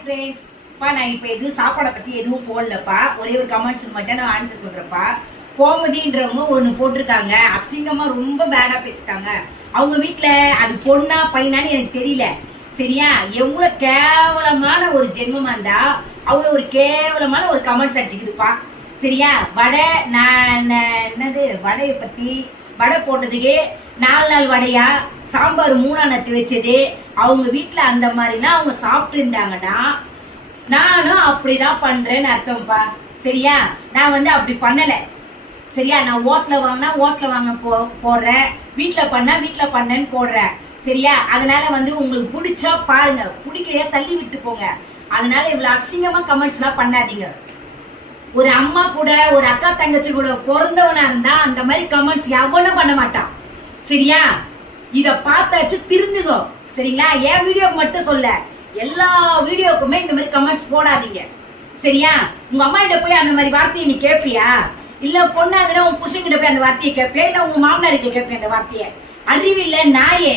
Hi friends நான் இப்போ எதுவும் சாப்பாடை பற்றி எதுவும் போடலப்பா. ஒரே ஒரு கமெண்ட்ஸ் மட்டும் நான் ஆன்சர் சொல்கிறேன்ப்பா. கோமதின்றவங்க ஒன்று போட்டிருக்காங்க, அசிங்கமாக ரொம்ப பேடாக பேசிட்டாங்க. அவங்க வீட்டில் அது பொண்ணா பையனான்னு எனக்கு தெரியல. சரியா, எவ்வளோ கேவலமான ஒரு ஜென்மமாக இருந்தா அவ்வளோ ஒரு கேவலமான ஒரு கமெண்ட்ஸ் அடிச்சுக்குதுப்பா. சரியா, வடை நான் என்னது வடையை பற்றி வடை போட்டதுக்கு 4 நாள் வடையா, சாம்பார் 3 நத்து வச்சது. அவங்க வீட்டில் அந்த மாதிரிலாம் அவங்க சாப்பிட்டு இருந்தாங்கன்னா நானும் அப்படிதான் பண்றேன்னு அர்த்தம்ப்பா. சரியா, நான் வந்து அப்படி பண்ணலை. சரியா, நான் ஓட்டில் வாங்கினா ஓட்டில் வாங்க போடுறேன், வீட்டில் பண்ணா வீட்டில் பண்ணேன்னு போடுறேன். சரியா, அதனால வந்து உங்களுக்கு பிடிச்சா பாருங்க, பிடிக்கலையா தள்ளி விட்டு போங்க. அதனால இவ்வளவு அசிங்கமா கமெண்ட்ஸ்லாம் பண்ணாதீங்க. ஒரு அம்மா கூட ஒரு அக்கா தங்கச்சி கூட பிறந்தவனா இருந்தா அந்த மாதிரி கமெண்ட்ஸ் எவனும் பண்ண மாட்டான். சரியா, இத பார்த்தாச்சு திருந்துங்க. சரிங்களா, என் வீடியோ மட்டும் சொல்ல, எல்லா வீடியோக்குமே இந்த மாதிரி கமெண்ட்ஸ் போடாதீங்க. சரியா, உங்க அம்மா கிட்ட போய் அந்த மாதிரி வார்த்தையை நீ கேட்பியா? இல்ல பொண்ணாதுன்னா உன் புருஷன் கிட்ட போய் அந்த வார்த்தையை கேட்பியா? இல்ல உங்க மாமனார் கிட்ட கேட்பியா அந்த வார்த்தையை? அறிவில்லை நாயே.